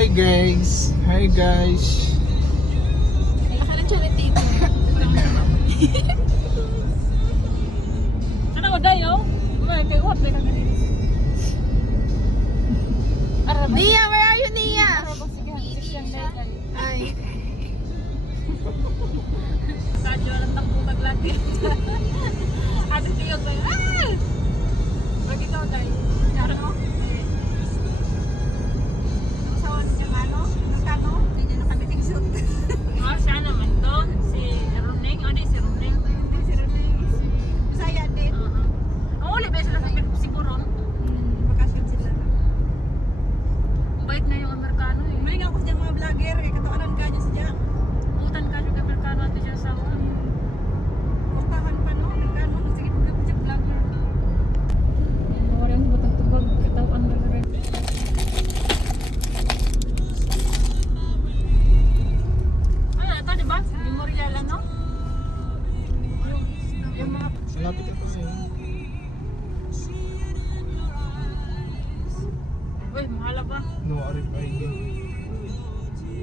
Hi guys. Hi guys. Akala charity ito. Ano ko dayo? May kay what day ka ganito. Nia, where are you, Nia? Ay. Kadyo lang tangkutag lagi. Ate tiyog ba? Ah! Bagi ka day. Yaro mo? Sawan ka ano? Nagkano? Hindi niya nakamiting suit. Ah, siya naman to. Si Runeng. Ano si Runeng? Hindi si Runeng. Bisaya din. Ang uli ba sila sa siguro? Bakasyon sila. Bait na yung Amerikano eh. Maling ako sa mga vlogger. Eh, katawanan ka niya siya. Utan ka yung Amerikano at siya sa Upahan pa no? Amerikano. Sige, pagkakot siya vlogger. Orang butang tubag. Katawan na rin. Ano ito, diba? Memorial ano? Yung mga... Malapit ito kasi. Uy, mahala ba? No RFID.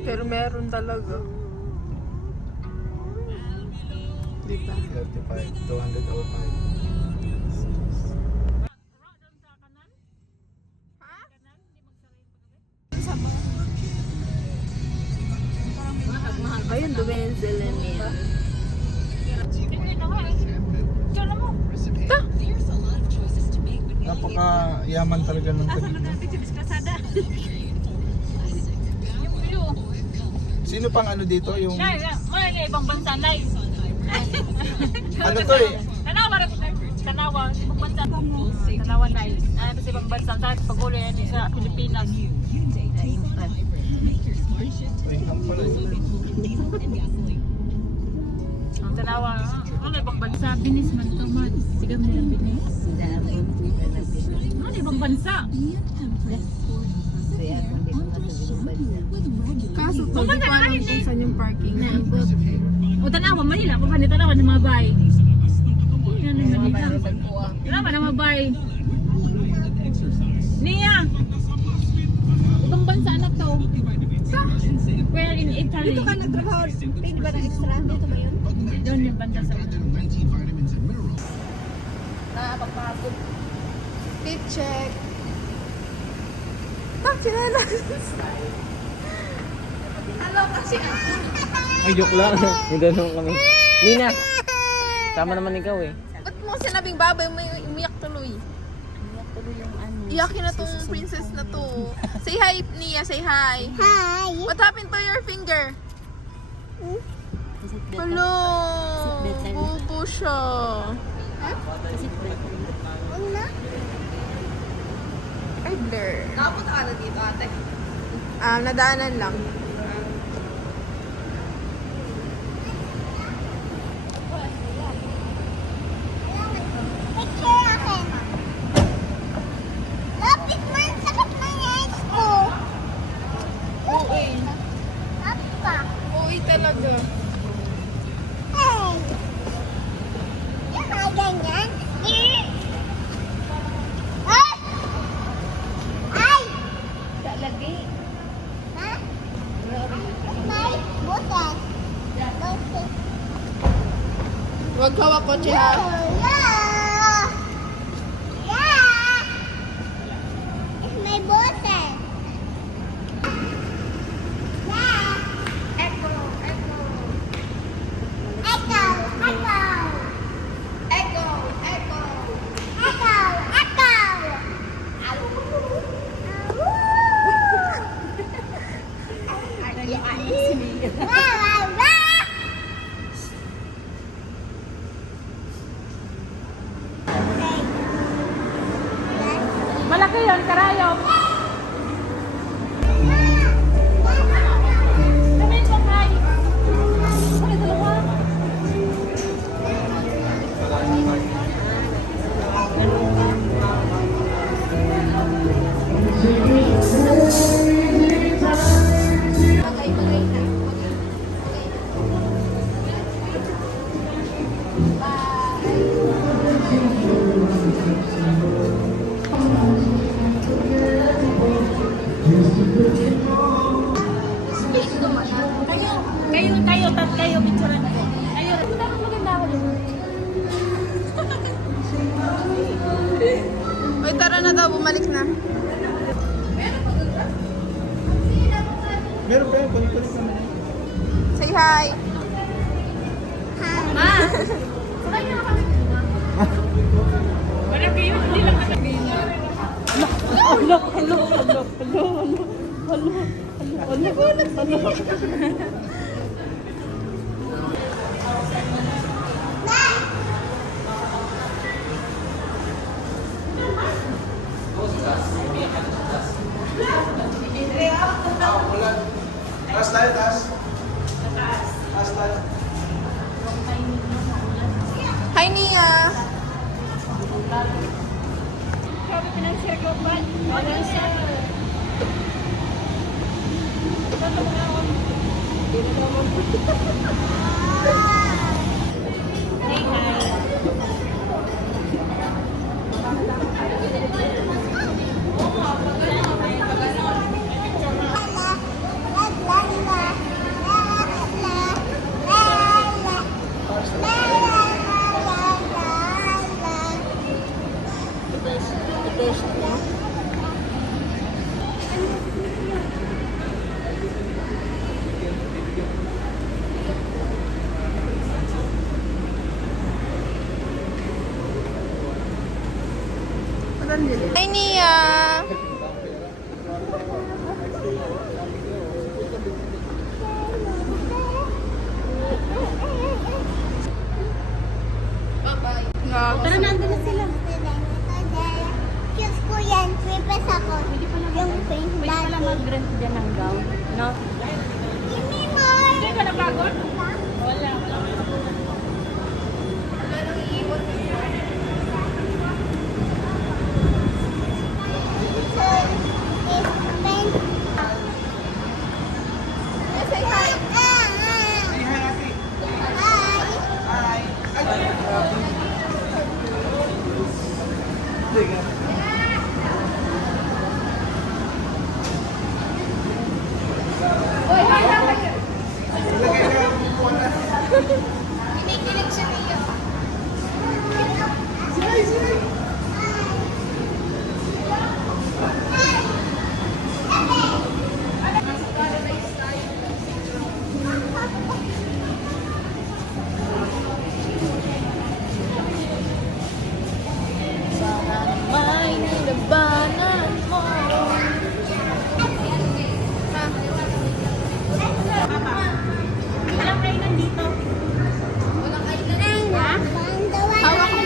Pero meron talaga. Diba? 35, 205. Ayun, dumayan sila niya. Napaka-yaman talaga ng tabi. Sino pang ano dito? Yung May ibang bansa na ano to eh? Tanawa, ibang bansa. Tanawa na sa ibang bansa. Sa pag-ulo yan sa Pilipinas. Ayun lang pala yun. Ang tanawa, ano ibang bansa? Binis man ito man. Sigam nilang binis. Ano ibang bansa? Kaso to, di ko alam kung saan yung parking. O tanawa, Manila. Kung kanito tanawa ng mga bay. Yan ang Manila. Tanawa ng mga bay. Nia! Ibang bansa na to. Where in Italy? Dito ka nagtrabaho, paid ba ng extra? Dito ba yun? Doon yung banda sa Nakapagpagod. Tip check. Chinelas. Hello kasi ako. Ay, joke lang. Hindi naman kami. Nina, tama naman ikaw eh. Ba't mo sinabing babay mo umiyak tuloy? Iyak tuloy yung ano. Iyakin na tong princess na to. Say hi, Nia. Say hi. Hi! What happened to your finger? Is it better? Hello. better? Bubo siya. Is it better? Una? Ay, blur. Nakapunta ka na dito, ate. Nadaanan lang. Lapit man, sakit na yung ko. Oo, Apa? oo talaga. Hey! Yung mga ganyan? Ay! Ay! Lagi. Ha? May butas. Butas. Huwag hawak kotse ha. Yeah! Yeah! It's my butas. Yeah! Echo, echo. Echo! Echo! Echo, echo. Echo! Echo! Wow! Wow! Wow! Malaki yun, karayom. Sabihin mo, Kai. Ano, dalawa? Bye! bumalik na. Meron ba yung kulit-kulit naman? Say hi. Ma! Sakay na kami. Wala kayo, hindi lang kami. Taas tayo, taas. Taas tayo. Hi, Nia. Sabi pinansir ko ba? Wala siya. Hey, hi. Hi, Nia. Tara, nandun na sila. Kiss ko yan, pipes ako. Yung pink Pwede pala mag-rent dyan ng gown, no? Hindi mo. Hindi ka napagod? Wala. Say hi. Say hi, ate. Hi. Kinikilig siya, Nia. May nilabanan mo. Walang kainan dito. Walang kailan. Hawak mo.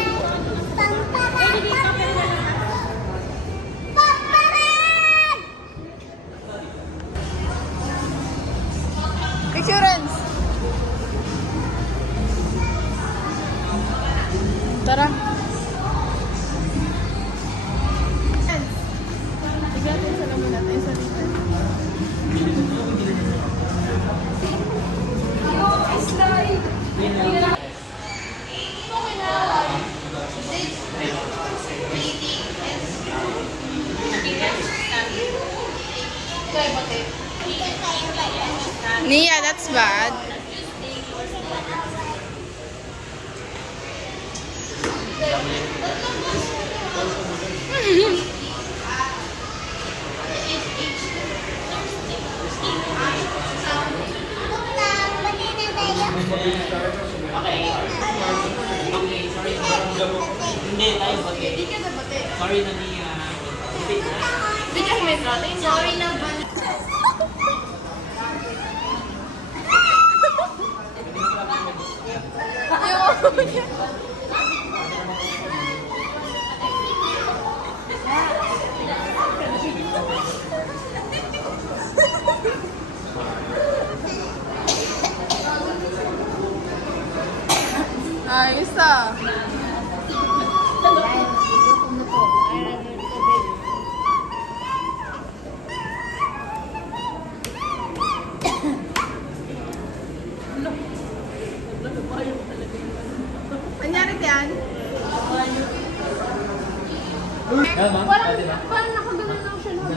Pwede dito, pero wala. Picturance. Tara. Igatin sa lamin natin sa dito. Nia, that's bad. Hindi, tayo bate. Sorry na niya. Sorry na ba? Ayos ah. Nangyari yan? Tama? Pwede ba? Parang nakagano lang siya. Na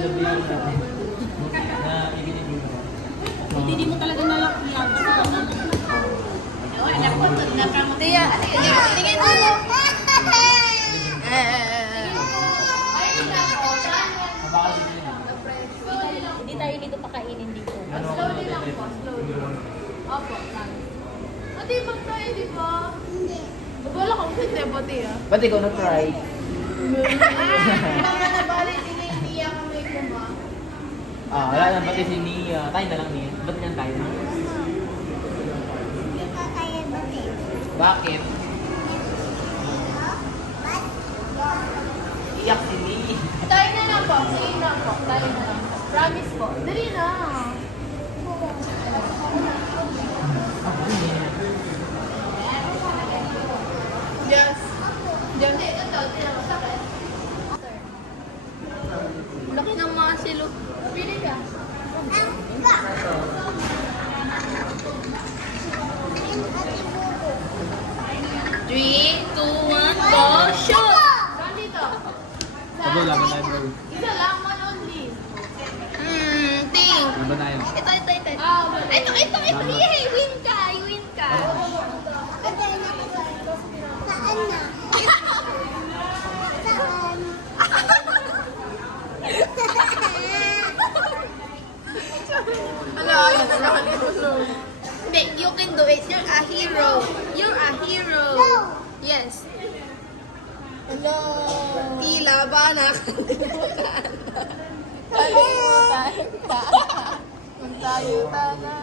ibigin mo. Hindi mo talaga nalakyan. Tia, tingin mo. pati ah. Ba't ikaw na-try? Mga nabalik, iniiyak ang may kuma. Ah, wala lang pati si Nia. Tayo na lang Nia. Ba't yan tayo na? Hindi ka kaya bati. Bakit? Iyak si Nia. Tayo na lang po. Sige na po. Tayo na lang. Promise po. Dali na. Yes. Diyan. Laki ng mga silo. Pili ka. Three, two, one, go, shoot! Saan dito? Sabi lang na tayo. Isa lang, one only. Ting. Ano ba tayo? Ito. Ito. Yay! Win ka! Win ka! Saan na? Saan? Ano? Ayun na lang. Hindi, you can do it. You're a hero. You're a hero. No. Yes. Hello. Tila ba na? Tayo na.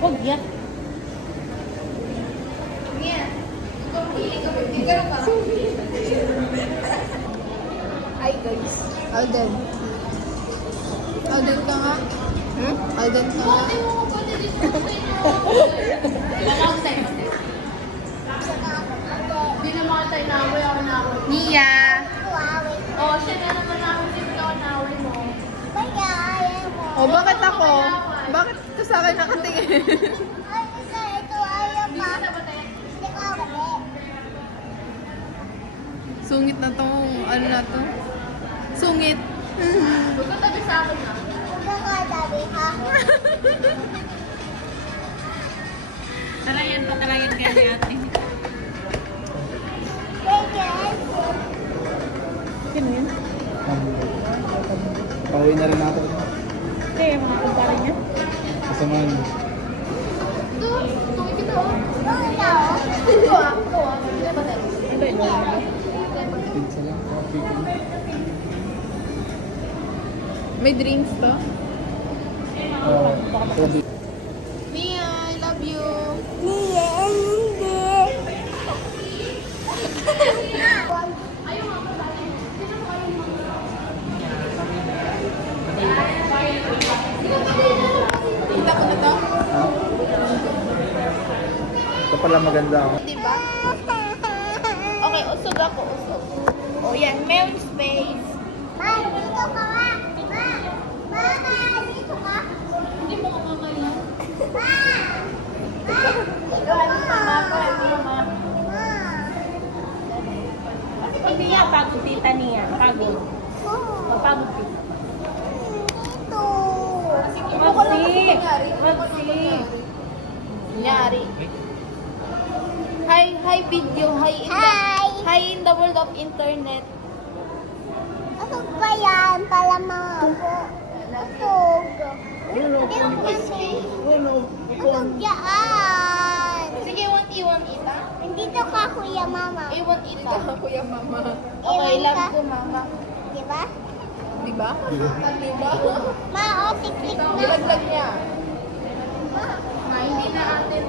Huwag yan. Hi guys. Alden. Alden ka nga? Alden ka nga? Hindi naman tayo naway ako naway. Nia! Kuwawin. Oh, siya na naman naway. Hindi ako naway mo. Kaya ayaw mo. Oh, bakit ako? Bakit ka sa akin nakatingin? Ay, ito ayaw pa. Hindi ka wala. Sungit na to. Ano na to? Sungit. Huwag ka tabi sa akin na. Huwag ka sabi ha. Talayan pa talayan kaya ni ate. Pauwi na rin natin. Kaya mga kumpara niya. Kasamahan mo. Sungit ito. Ito ah. Hindi ba tayo? Pizza lang. Coffee ko. May drinks to? Coffee. Mia, I love you. Niya, hindi. Kita ko na to? Ito pala maganda ako. Di ba? Okay, usog ako. Usog. Oh, yan. Meron space. Ma, dito ka nga. Ma, dito ka. Hindi mo kamamaya. Ma, Mama. ma. Hindi yan, pagod tita niya. Pagod. Pagod tita. Dito. Magsi. Kunyari. Hi video. Hi in the world of internet. Asog ba yan? Pala mga ako. Asog. Asog yan. Sige, iwan ita. Nandito ka, Kuya Mama. Iwan ita. Kuya mama. Iwan Okay, love ka. ko mama. Diba? Diba? Diba? Ma, o, tiklik na. Ilaglag niya. Ma, Hindi na atin.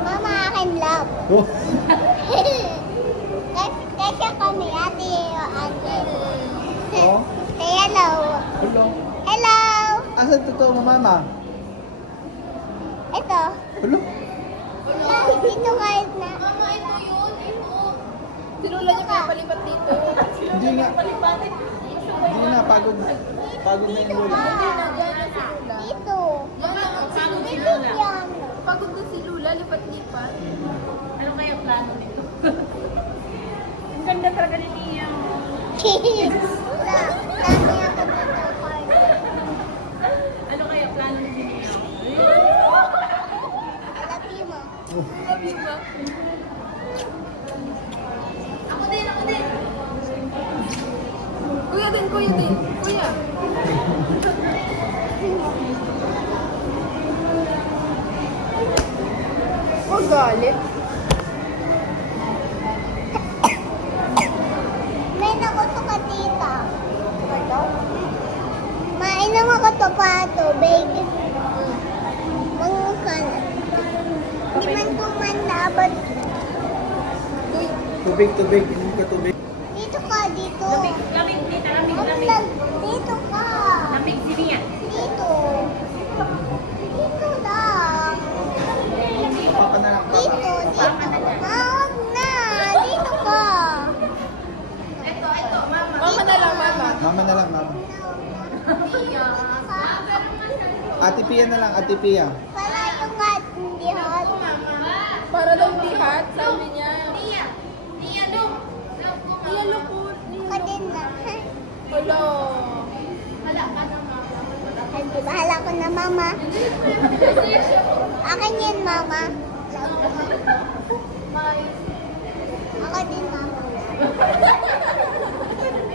Mama, akin love. Oh! Kasi kami, ate, ate. Oh? Say hello. Hello. Hello. Asan totoo mo, mama? Ito. Hello? Dito kahit na. Mama, ito yun. Ito. Si Lola niya pinapalipat dito. Hindi nga. Hindi na, pagod. Pagod na yung lola. Dito. Pagod si Dito Lola. yan. Pagod na si Lola, lipat-lipat. Ano kaya plano nito? Ang ganda talaga ni Nia. Wala. Dami ako dito kahit. Ano kaya plano ni Nia? Love you, Ma. Love you, ma. Ako din. galit. May nakuto ka tita. Mainom ako to pa tubig. Mangukan. Di man kumandabot. Tubig, tubig. Inom ka tubig. Dito ka, dito. Lamig, Nita, lamig, Ang lamig. Dito ka. Lamig si Mia. Dito. Dito lang. Papa na lang, papa. Dito, dito. Huwag na. Dito ka. Mama na lang, mama. Mama na lang, mama. Ate Pia na lang, Ate Pia. Wala yung hot, hindi hot. Para daw di hot, sabi niya. Ka din na. Hello. Ay, bahala ko na, mama. Akin yan, mama. Ako din, mama.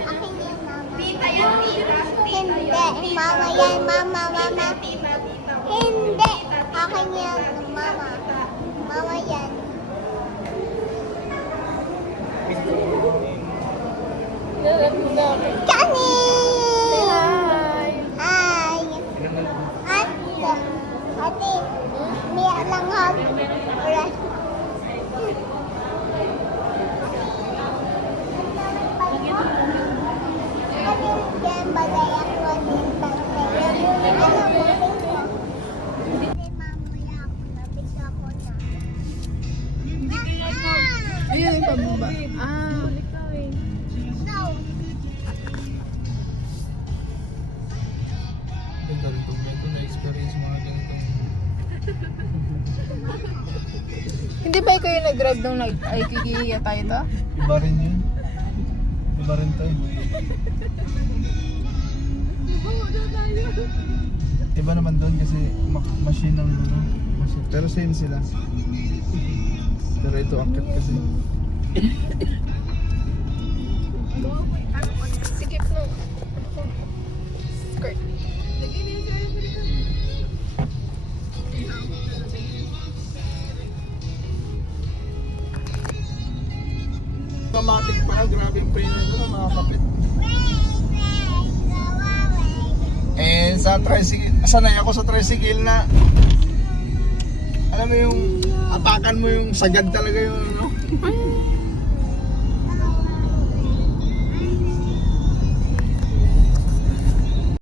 Akin yan, mama. Tita yan, tita. Hindi, mama yan, mama, mama. Hindi, akin yan, mama. Mama yan. Kani! Hi! Ate, ate, Mia lang hap. Alright. Yan bagay ako din bagay. Ano mo? Hindi mamaya ako nabigla ko na. Ayun yung pababa. Ah. No. Ganda rin itong ganito na-experience mga ganitong... Hindi ba kayo nag-drive nung nag-IKKIA tayo to? Iba rin yun. Iba rin tayo. Iba naman doon kasi machine ang ano. Machine. Pero same sila. Pero ito akit kasi. Sikip mo. Skirt. Dramatic pa, grabe yung pain nito na mga kapit. And sa tricycle, sanay ako sa tricycle na alam mo yung apakan mo yung sagad talaga yung ano.